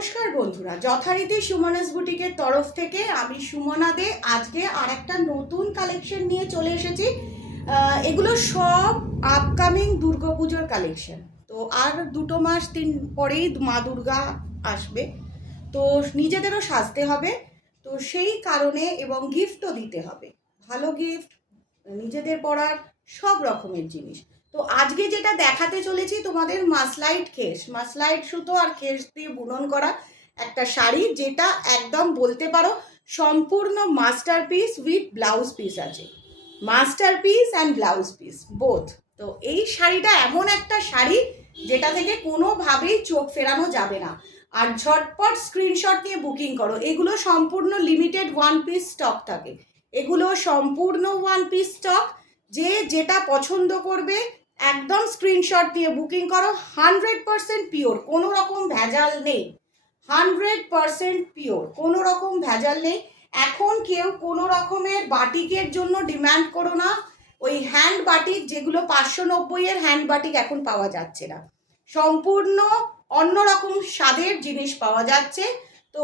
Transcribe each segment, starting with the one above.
নমস্কার বন্ধুরা, যথারীতি সুমনাস বুটিকের তরফ থেকে আমি সুমনা দে আজকে আরেকটা নতুন কালেকশন নিয়ে চলে এসেছি। এগুলো সব আপকামিং দুর্গাপুজোর কালেকশন। তো আর 2 মাস 3 পরেই মা দুর্গা আসবে, তো নিজেদেরও সাজতে হবে, তো সেই কারণে এবং গিফটও দিতে হবে, ভালো গিফট, নিজেদের পরার সব রকমের জিনিস। তো আজকে যেটা দেখাতে চলেছি তোমাদের মাসলাইট সুতো আর খেস দিয়ে বুনন করা একটা শাড়ি, যেটা একদম বলতে পারো সম্পূর্ণ মাস্টারপিস উইথ ব্লাউজ পিস আছে, masterpiece and blouse piece both. তো এই শাড়িটা এমন একটা শাড়ি যেটা থেকে কোনোভাবেই চোখ ফেরানো যাবে না। আর ঝটপট স্ক্রিনশট নিয়ে বুকিং করো, এগুলো সম্পূর্ণ লিমিটেড 1 পিস স্টক থাকে, এগুলো সম্পূর্ণ 1 পিস স্টক। যে যেটা পছন্দ করবে একদম স্ক্রিনশট দিয়ে বুকিং করো। 100% পিওর, কোনো রকম ভেজাল নেই, 100% পিওর, কোনো রকম ভেজাল নেই। এখন কেউ কোনো রকমের বাটিকের জন্য ডিমান্ড করো না, ওই হ্যান্ড বাটিক যেগুলো 590 হ্যান্ড বাটিক এখন পাওয়া যাচ্ছে না, সম্পূর্ণ অন্যরকম স্বাদের জিনিস পাওয়া যাচ্ছে। তো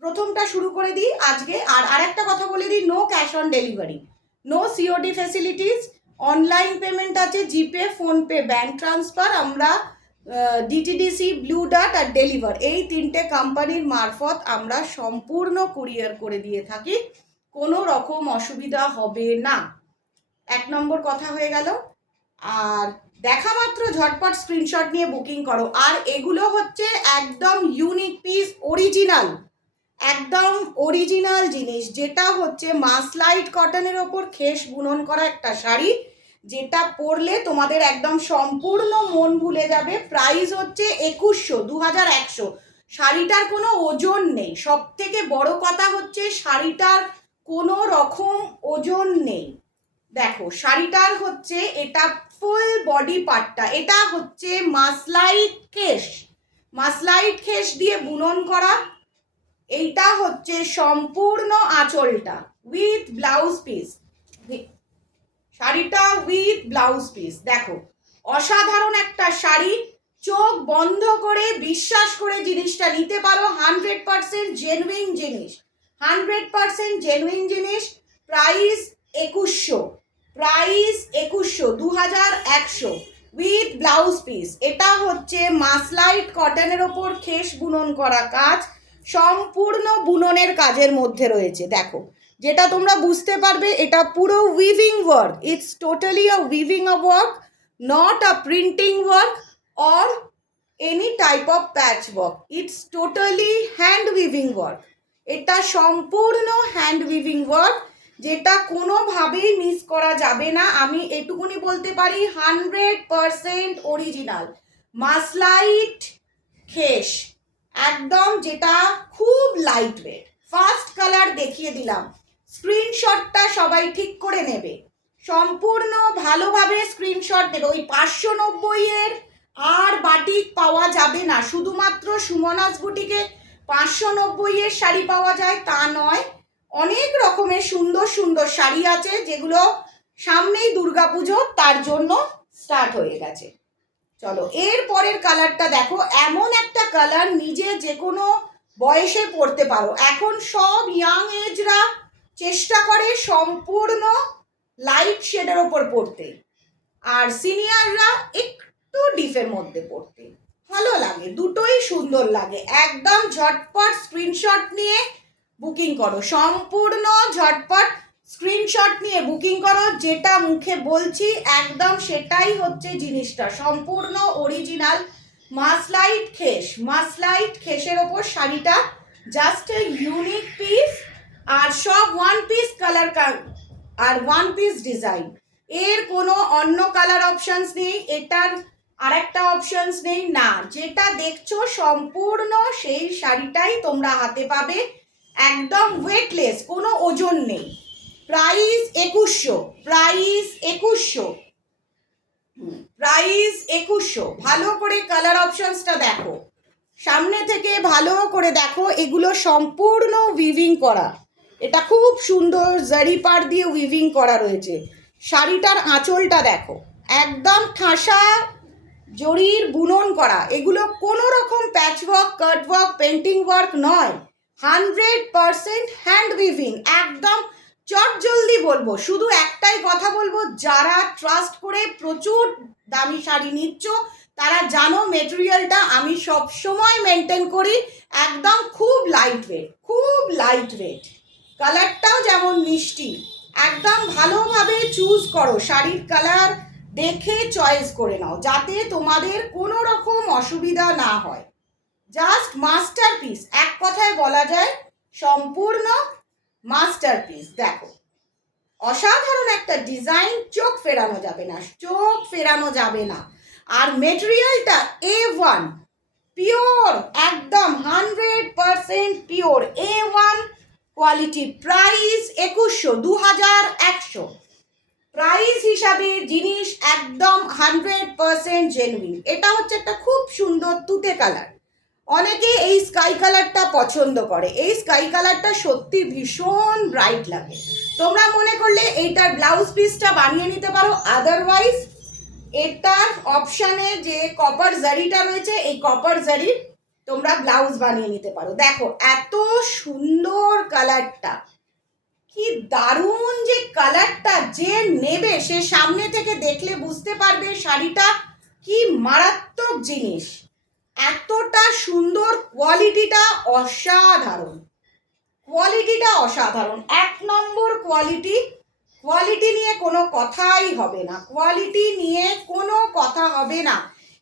প্রথমটা শুরু করে দিই আজকে। আর আরেকটা কথা বলে দিই, no cash on delivery, no COD facilities, online payment আছে, জিপে, ফোনপে, ব্যাঙ্ক ট্রান্সফার। আমরা ডিটিডিসি, ব্লু ডার্ট আর ডেলিভার এই 3টে কোম্পানির মারফত আমরা সম্পূর্ণ কুরিয়ার করে দিয়ে থাকি, কোনো রকম অসুবিধা হবে না। 1 নম্বর কথা হয়ে গেল। আর দেখা মাত্র ঝটপট স্ক্রিনশট নিয়ে বুকিং করো। আর এগুলো হচ্ছে একদম ইউনিক পিস, অরিজিনাল, একদম অরিজিনাল জিনিস, যেটা হচ্ছে মাসলাইট কটনের ওপর খেস বুনন করা একটা শাড়ি, যেটা পরলে তোমাদের একদম সম্পূর্ণ মন ভুলে যাবে। প্রাইস হচ্ছে 2100, 2100। শাড়িটার কোনো ওজন নেই, সব থেকে বড় কথা হচ্ছে শাড়িটার কোনো রকম ওজন নেই। দেখো শাড়িটার হচ্ছে এটা ফুল বডি পার্টটা, এটা হচ্ছে মাসলাইট খেস দিয়ে বুনন করা। এইটা হচ্ছে সম্পূর্ণ আঁচলটা উইথ ব্লাউজ পিস, শাড়িটা উইথ ব্লাউজ পিস। দেখো অসাধারণ একটা শাড়ি, চোখ বন্ধ করে বিশ্বাস করে জিনিসটা নিতে পারো। 100% জেনুইন জিনিস, 100% জেনুইন জিনিস। Price 2100, price 2100, 2100 with blouse piece. এটা হচ্ছে মাসলাইট কটনের ওপর খেস বুনন করা কাজ, সম্পূর্ণ বুননের কাজের মধ্যে রয়েছে। দেখো যেটা তোমরা বুঝতে পারবে, এটা পুরো weaving work, it's totally a weaving a work, not a printing work or any type of patch work, it's totally hand weaving work. এটা সম্পূর্ণ হ্যান্ড উইভিং ওয়ার্ক, যেটা কোনোভাবেই মিস করা যাবে না। আমি এটুকুনি বলতে পারি 100% অরিজিনাল মাসলাইট খেস, একদম, যেটা খুব লাইট ওয়েট। ফার্স্ট কালার দেখিয়ে দিলাম, স্ক্রিনশটটা সবাই ঠিক করে নেবে, সম্পূর্ণ ভালোভাবে স্ক্রিনশট দেবে। ওই 590 আর বাটিক পাওয়া যাবে না, শুধুমাত্র সুমনাস বুটিকে 590 শাড়ি পাওয়া যায় তা নয়, অনেক রকমের সুন্দর সুন্দর শাড়ি আছে, যেগুলো সামনেই দুর্গাপুজো, তার জন্য স্টার্ট হয়ে গেছে। চলো এর পরের কালারটা দেখো, এমন একটা কালার নিজে যে কোনো বয়সে পরতে পারো। এখন সব ইয়াং এজরা চেষ্টা করে সম্পূর্ণ লাইট শেডের ওপর পরতে, আর সিনিয়ররা একটু ডিপের মধ্যে পরতে ভালো লাগে, দুটোই সুন্দর লাগে। একদম ঝটপট স্ক্রিনশট নিয়ে বুকিং করো, সম্পূর্ণ ঝটপট স্ক্রিনশট নিয়ে বুকিং করো। যেটা মুখে বলছি একদম সেটাই হচ্ছে জিনিসটা, সম্পূর্ণ অরিজিনাল মাসলাইট খেসের ওপর শাড়িটা, জাস্ট এ ইউনিক পিস। আর সব 1 পিস কালার আর 1 পিস ডিজাইন, এর কোনো অন্য কালার অপশনস নেই, এটার আরেকটা অপশনস নেই না। যেটা দেখছো সম্পূর্ণ সেই শাড়িটাই তোমরা হাতে পাবে, একদম ওয়েটলেস, কোনো ওজন নেই। Price 2100, price 2100, price 2100। ভালো করে কালার অপশনসটা দেখো, সামনে থেকে ভালো করে দেখো, এগুলো সম্পূর্ণ উইভিং করা, এটা খুব সুন্দর জারি পাড় দিয়ে উইভিং করা রয়েছে। শাড়িটার আঁচলটা দেখো, একদম ঠাসা জরির বুনন করা, এগুলো কোনো রকম প্যাচ ওয়ার্ক, কাট ওয়ার্ক, পেন্টিং ওয়ার্ক নয়, 100% হ্যান্ড উইভিং। একদম চট জলদি বলবো, শুধু একটাই কথা বলবো, যারা ট্রাস্ট করে প্রচুর দামি শাড়ি নিচ্ছ তারা জানো মেটেরিয়ালটা আমি সব সময় মেনটেন করি একদম খুব লাইট ওয়েট, খুব লাইট ওয়েট। কালারটাও যেমন মিষ্টি, একদম ভালোভাবে চুজ করো, শাড়ির কালার দেখে চয়েস করে নাও যাতে তোমাদের কোনো রকম অসুবিধা না হয়। জাস্ট মাস্টারপিস, এক কথায় বলা যায় সম্পূর্ণ মাস্টারপিস। দেখো অসাধারণ একটা ডিজাইন, চোখ ফেরানো যাবে না, চোখ ফেরানো যাবে না। আর মেটেরিয়ালটা A1 পিওর, একদম 100% pure A1 quality. Price 2100, 2100 price হিসাবে জিনিস একদম 100% জেনুইন। এটা হচ্ছে একটা খুব সুন্দর তুতে কালার, অনেকে এই স্কাই কালারটা পছন্দ করে। এই স্কাই কালারটা সত্যি ভীষণ ব্রাইট লাগে। তোমরা মনে করলে এইটার ব্লাউজ পিসটা বানিয়ে নিতে পারো, আদারওয়াইজ এটার অপশানে যে কপার জারিটা রয়েছে এই কপার জারির তোমরা ব্লাউজ বানিয়ে নিতে পারো। দেখো এত সুন্দর কালারটা, কি দারুণ যে কালারটা, যে নেবে সে সামনে থেকে দেখলে বুঝতে পারবে শাড়িটা কি মারাত্মক জিনিস। এতটা সুন্দর, কোয়ালিটিটা অসাধারণ, কোয়ালিটিটা অসাধারণ, 1 নম্বর কোয়ালিটি। কোয়ালিটি নিয়ে কোনো কথাই হবে না, কোয়ালিটি নিয়ে কোনো কথা হবে না।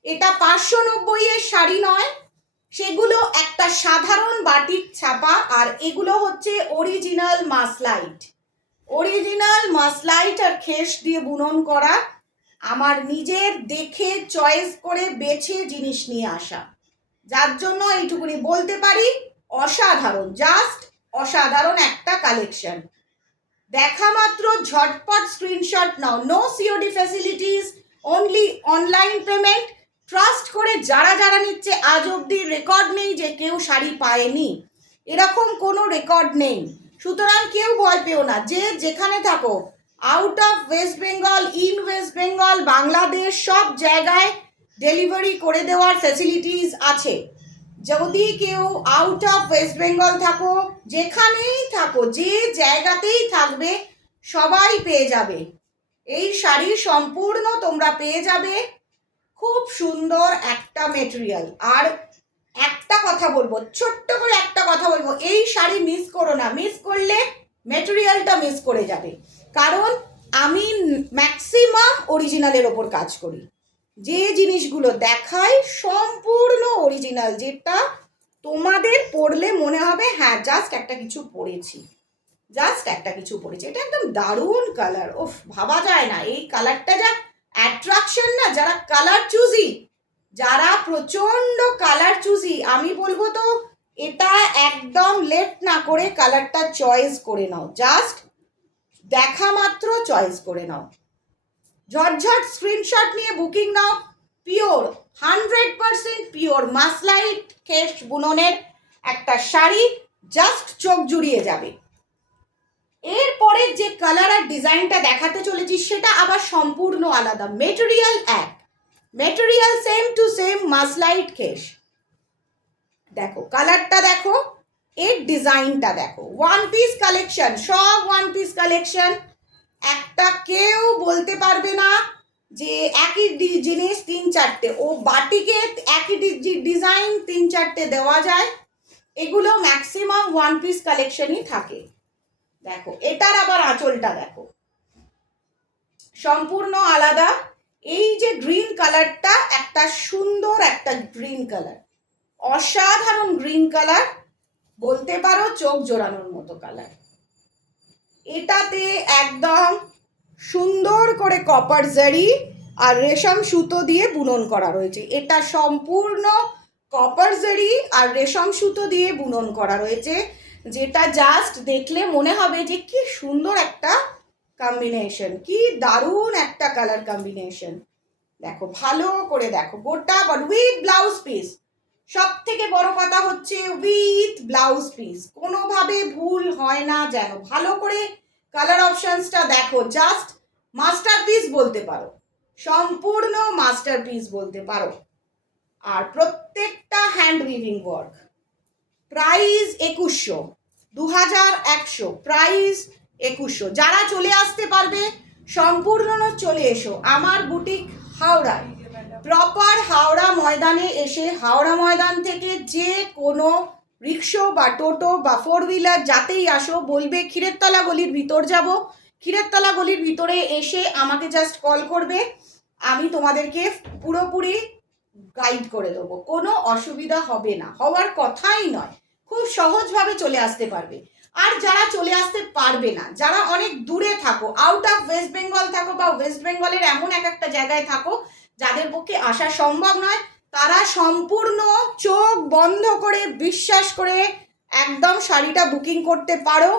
এটা 590 এর শাড়ি নয়, সেগুলো একটা সাধারণ বাটিক ছাপা, আর এগুলো হচ্ছে অরিজিনাল মাসলাইট, অরিজিনাল মাসলাইট আর খেস দিয়ে বুনন করা। আমার নিজের দেখে চয়েস করে বেছে জিনিস নিয়ে আসা, যার জন্য এইটুকুনি বলতে পারি অসাধারণ, জাস্ট অসাধারণ একটা কালেকশন। দেখা মাত্র ঝটপট স্ক্রিনশট নাও, no COD facilities, only online payment. Trust করে যারা যারা নিচ্ছে, আজ অবধি রেকর্ড নেই যে কেউ শাড়ি পায়নি, এরকম কোনো রেকর্ড নেই। সুতরাং কেউ ভয় পেও না, যে যেখানে থাকো, out of West Bengal, in West Bengal, Bangladesh, সব জায়গায় ডেলিভারি করে দেওয়ার ফ্যাসিলিটিস আছে। যদি কেউ আউট অফ ওয়েস্ট বেঙ্গল থাকো, যেখানেই থাকো, যে জায়গাতেই থাকবে, সবাই পেয়ে যাবে এই শাড়ি। সম্পূর্ণ তোমরা পেয়ে যাবে খুব সুন্দর একটা মেটেরিয়াল। আর একটা কথা বলবো, ছোট্ট করে একটা কথা বলবো, এই শাড়ি মিস করো না, মিস করলে মেটেরিয়ালটা মিস করে যাবে। কারণ আমি ম্যাক্সিমাম অরিজিনালের ওপর কাজ করি, যে জিনিসগুলো দেখাই সম্পূর্ণ অরিজিনাল, যেটা তোমাদের পরলে মনে হবে হ্যাঁ জাস্ট একটা কিছু পরেছি, জাস্ট একটা কিছু পরেছি। এটা একদম দারুণ কালার, ওফ ভাবা যায় না এই কালারটা যা অ্যাট্রাকশন না। যারা কালার চুজি, যারা প্রচণ্ড কালার চুজি, আমি বলবো তো এটা একদম লেট না করে কালারটা চয়েস করে নাও, জাস্ট দেখা মাত্র চয়েস করে নাও। ঝটঝট স্ক্রিনশট নিয়ে বুকিং নাও। পিওর 100% পিওর মাসলাইট খেস বুননের একটা শাড়ি, জাস্ট চোখ জুড়িয়ে যাবে। এরপরে যে কালার আর ডিজাইনটা দেখাতে চলেছি সেটা আবার সম্পূর্ণ আলাদা। মেটেরিয়াল এক, মেটেরিয়াল সেম টু সেম মাসলাইট খেস। দেখো কালারটা দেখো, এর ডিজাইনটা দেখো, ওয়ান পিস কালেকশন, সব ওয়ান পিস কালেকশন। একটা কেউ বলতে পারবে না যে একই জিনিস 3-4টে, ও বাটিকে একই ডিজাইন 3-4টে দেওয়া যায়, এগুলো ম্যাক্সিমাম ওয়ান পিস কালেকশনই থাকে। দেখো এটার আবার আঁচলটা দেখো, সম্পূর্ণ আলাদা। এই যে গ্রিন কালারটা, একটা সুন্দর একটা গ্রিন কালার, অসাধারণ গ্রিন কালার, বলতে পারো চোখ জোড়ানোর মতো কালার। এটাতে একদম সুন্দর করে কপার জারি আর রেশম সুতো দিয়ে বুনন করা রয়েছে। এটা সম্পূর্ণ কপার জারি আর রেশম সুতো দিয়ে বুনন করা রয়েছে, যেটা জাস্ট দেখলে মনে হবে যে কি সুন্দর একটা কম্বিনেশন, কি দারুণ একটা কালার কম্বিনেশন। দেখো ভালো করে দেখো, গোটা বাট উইথ ব্লাউজ পিস। সব থেকে বড় কথা হচ্ছে উইথ ব্লাউজ পিস, কোনোভাবে ভুল হয় না যেন। ভালো করে কালার অপশনসটা দেখো, জাস্ট মাস্টারপিস বলতে পারো। সম্পূর্ণ মাস্টারপিস বলতে পারো। আর প্রত্যেকটা hand weaving work. Price 2100, 2100 price 2100। যারা চলে আসতে পারবে সম্পূর্ণ চলে এসো। আমার বুটিক হাওড়ায়, প্রপার হাওড়া ময়দানে এসে হাওড়া ময়দান থেকে যে কোনো রিক্সা বা টোটো বা 4 হুইলার যাতেই আসো, বলবে ক্ষীরেরতলা গলির ভিতর যাব, ক্ষীরেরতলা গলির ভিতরে এসে আমাকে জাস্ট কল করবে, আমি তোমাদেরকে পুরোপুরি গাইড করে দেবো। কোনো অসুবিধা হবে না, হওয়ার কথাই নয়, খুব সহজভাবে চলে আসতে পারবে। আর যারা চলে আসতে পারবে না, যারা অনেক দূরে থাকো, আউট অফ ওয়েস্ট বেঙ্গল থাকো বা ওয়েস্ট বেঙ্গলের এমন একটা জায়গায় থাকো যাদের পক্ষে আসা সম্ভব নয়, তারা সম্পূর্ণ চোখ বন্ধ করে বিশ্বাস করে একদম শাড়িটা বুকিং করতে পারো।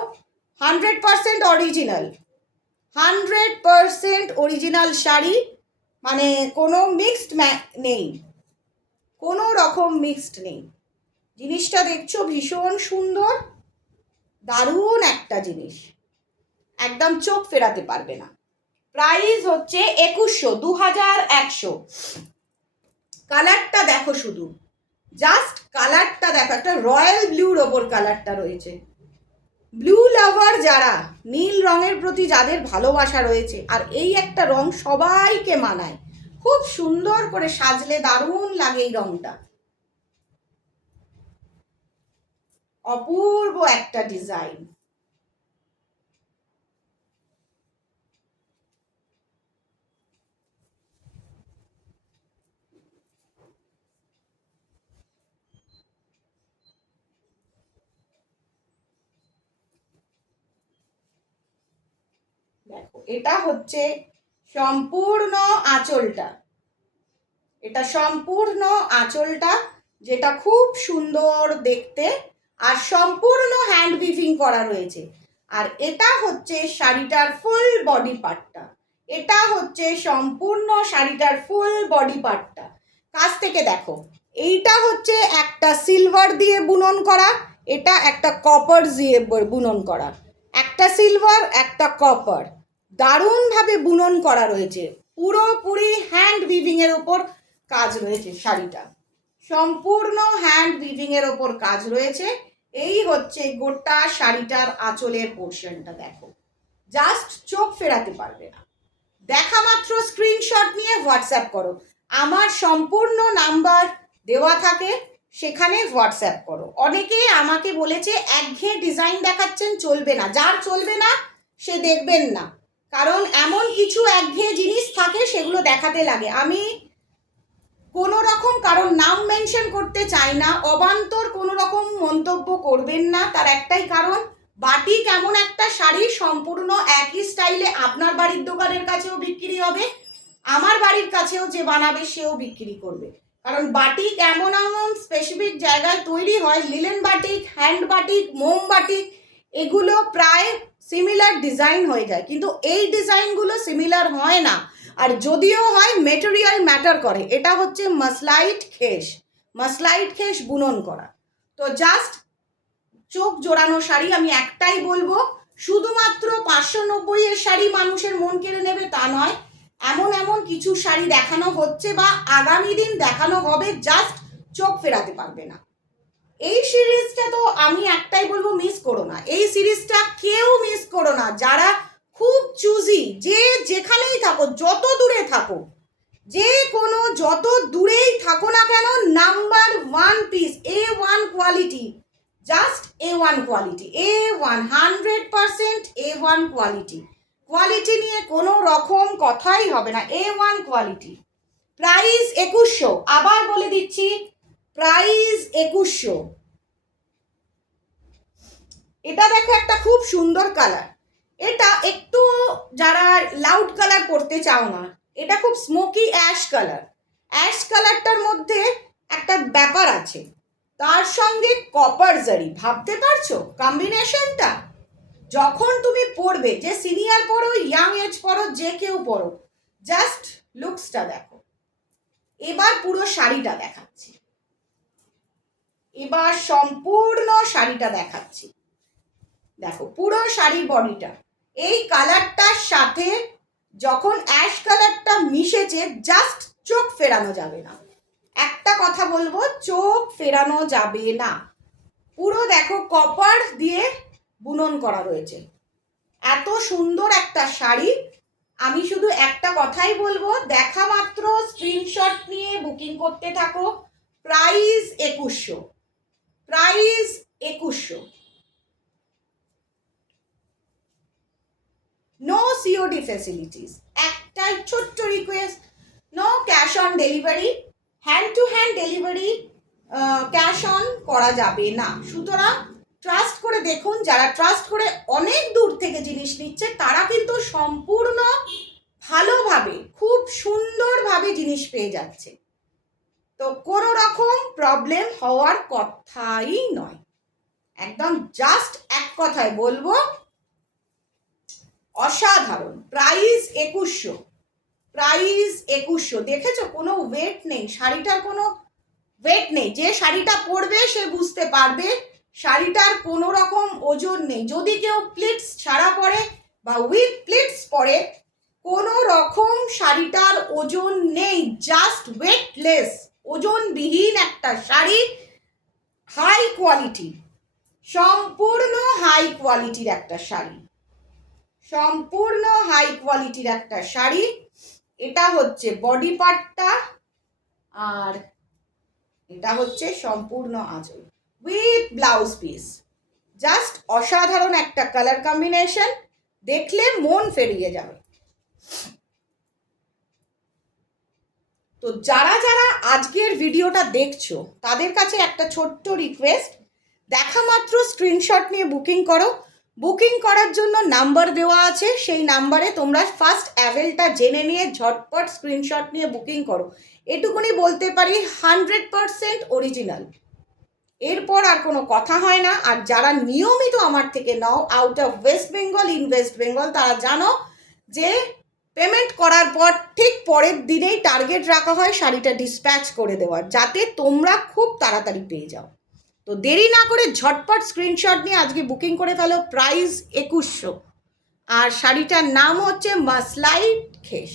100% অরিজিনাল, 100% অরিজিনাল শাড়ি, মানে কোনো মিক্সড নেই, কোনো রকম মিক্সড নেই। জিনিসটা দেখছো ভীষণ সুন্দর, দারুণ একটা জিনিস, একদম চোখ ফেরাতে পারবে না। প্রাইস হচ্ছে 2100, 2100। কালারটা দেখো, শুধু জাস্ট কালারটা দেখো, একটা রয়্যাল ব্লুর ওপর কালারটা রয়েছে। ব্লু লাভার যারা, নীল রঙের প্রতি যাদের ভালোবাসা রয়েছে, আর এই একটা রং সবাইকে মানায়, খুব সুন্দর করে সাজলে দারুণ লাগে এই রংটা, অপূর্ব একটা ডিজাইন। দেখো, এটা হচ্ছে সম্পূর্ণ আঁচলটা, এটা সম্পূর্ণ আঁচলটা, যেটা খুব সুন্দর দেখতে, আর সম্পূর্ণ হ্যান্ড উইভিং করা রয়েছে। আর এটা হচ্ছে শাড়িটার ফুল বডি পার্টটা, এটা হচ্ছে সম্পূর্ণ শাড়িটার ফুল বডি পার্টটা। কাছ থেকে দেখো, এইটা হচ্ছে একটা সিলভার দিয়ে বুনন করা, এটা একটা কপার দিয়ে বুনন করা, একটা সিলভার একটা কপার, দারুণভাবে বুনন করা রয়েছে, পুরোপুরি হ্যান্ড উইভিং এর ওপর কাজ রয়েছে। শাড়িটা সম্পূর্ণ হ্যান্ড উইভিং এর ওপর কাজ রয়েছে। এই হচ্ছে গোটা শাড়িটার আঁচলের পোর্শনটা, দেখো জাস্ট চোখ ফেরাতে পারবে না। দেখা মাত্র স্ক্রিনশট নিয়ে হোয়াটসঅ্যাপ করো, আমার সম্পূর্ণ নাম্বার দেওয়া থাকে, সেখানে হোয়াটসঅ্যাপ করো। অনেকেই আমাকে বলেছে একঘেয়ে ডিজাইন দেখাচ্ছেন, চলবে না, যার চলবে না সে দেখবেন না, কারণ এমন কিছু একঘেয়ে জিনিস থাকে সেগুলো দেখাতে লাগে। আমি কোনো রকম কারণ নাম মেনশন করতে চাই না, অবান্তর কোনো রকম মন্তব্য করবেন না, তার একটাই কারণ, বাটিক এমন একটা শাড়ি সম্পূর্ণ একই স্টাইলে আপনার বাড়ির দোকানের কাছেও বিক্রি হবে, আমার বাড়ির কাছেও যে বানাবে সেও বিক্রি করবে। কারণ বাটিক এমন এমন স্পেসিফিক জায়গায় তৈরি হয়, লিলেন বাটিক, হ্যান্ড বাটিক, মোম বাটিক, এগুলো প্রায় সিমিলার ডিজাইন হয়ে যায়, কিন্তু এই ডিজাইনগুলো সিমিলার হয় না, আর যদিও হয় মেটেরিয়াল ম্যাটার করে। এটা হচ্ছে মাসলাইট খেস, মাসলাইট খেস বুনন করা। তো জাস্ট চোখ জোড়ানো শাড়ি। আমি একটাই বলবো, শুধুমাত্র 590 এর শাড়ি মানুষের মন কেড়ে নেবে তা নয়, এমন এমন কিছু শাড়ি দেখানো হচ্ছে বা আগামী দিন দেখানো হবে, জাস্ট চোখ ফেরাতে পারবে না। এই সিরিজটা তো আমি একটাই বলবো, মিস করো না, এই সিরিজটা কেউ মিস করো না। যারা খুব চুজি, যে যেখানেই থাকো, যত দূরে থাকো, যে কোনো যত দূরেই থাকো না কেন, number 1 piece, A1 quality, just A1 quality, A1 100% A1 quality, quality নিয়ে কোনো রকম কথাই হবে না, A1 কোয়ালিটি। প্রাইস 2100, আবার বলে দিচ্ছি, প্রাইস 2100। এটা দেখো, একটা খুব সুন্দর কালার, এটা একটু যারা লাউড কালার পরতে চাও না, এটা খুব স্মোকি অ্যাশ কালার, অ্যাশ কালারটার মধ্যে একটা ব্যাপার আছে, তার সঙ্গে কপার জারি, ভাবতে পারছো কম্বিনেশনটা? যখন তুমি পরবে, যে সিনিয়র পরো, ইয়াং এজ পরো, যে কেউ পরো, জাস্ট লুকসটা দেখো। এবার পুরো শাড়িটা দেখাচ্ছি, এবার সম্পূর্ণ শাড়িটা দেখাচ্ছি। দেখো পুরো শাড়ির বডিটা এই কালারটার সাথে যখন অ্যাশ কালারটা মিশেছে জাস্ট চোখ ফেরানো যাবে না। একটা কথা বলবো, চোখ ফেরানো যাবে না। পুরো দেখো কপার দিয়ে বুনন করা রয়েছে। এত সুন্দর একটা শাড়ি। আমি শুধু একটা কথাই বলবো, দেখা মাত্র স্ক্রিনশট নিয়ে বুকিং করতে থাকো। Price 2100, price 2100। No COD facilities. একটাই ছোট্ট request, no cash on delivery, hand to hand delivery cash on করা যাবে না। সুতরাং ট্রাস্ট করে দেখুন, যারা ট্রাস্ট করে অনেক দূর থেকে জিনিস নিচ্ছে তারা কিন্তু সম্পূর্ণ ভালোভাবে খুব সুন্দরভাবে জিনিস পেয়ে যাচ্ছে। তো কোনো রকম প্রবলেম হওয়ার কথাই নয়। একদম জাস্ট এক কথায় বলবো, অসাধারণ। Price 2100, price 2100। দেখেছো কোনো ওয়েট নেই, শাড়িটার কোনো ওয়েট নেই। যে শাড়িটা পরবে সে বুঝতে পারবে শাড়িটার কোনো রকম ওজন নেই। যদি কেউ প্লিটস ছাড়া পরে বা উইথ প্লিটস পরে, কোনো রকম শাড়িটার ওজন নেই, জাস্ট ওয়েটলেস, ওজনবিহীন একটা শাড়ি। হাই কোয়ালিটি, সম্পূর্ণ হাই কোয়ালিটির একটা শাড়ি, সম্পূর্ণ হাই কোয়ালিটির একটা শাড়ি। এটা হচ্ছে বডি পার্টটা, আর এটা হচ্ছে সম্পূর্ণ আঁচল উইথ ব্লাউজ পিস। জাস্ট অসাধারণ একটা কালার কম্বিনেশন, দেখলে মন ফেরিয়ে যাবে। তো যারা যারা আজকের ভিডিওটা দেখছো তাদের কাছে একটা ছোট্ট রিকোয়েস্ট, দেখা মাত্র স্ক্রিনশট নিয়ে বুকিং করো। বুকিং করার জন্য নাম্বার দেওয়া আছে, সেই নাম্বারে তোমরা ফার্স্ট অ্যাভেলটা জেনে নিয়ে ঝটপট স্ক্রিনশট নিয়ে বুকিং করো। এটুকুনি বলতে পারি, 100% অরিজিনাল, এরপর আর কোনো কথা হয় না। আর যারা নিয়মিত আমার থেকে নাও out of West Bengal, in West Bengal, তারা জানো যে পেমেন্ট করার পর ঠিক পরের দিনেই টার্গেট রাখা হয় শাড়িটা ডিসপ্যাচ করে দেওয়ার, যাতে তোমরা খুব তাড়াতাড়ি পেয়ে যাও। তো দেরি না করে ঝটপট স্ক্রিনশট নিয়ে আজকে বুকিং করে ফেলো। প্রাইস 2100, আর শাড়িটার নাম হচ্ছে মাসলাই খেস।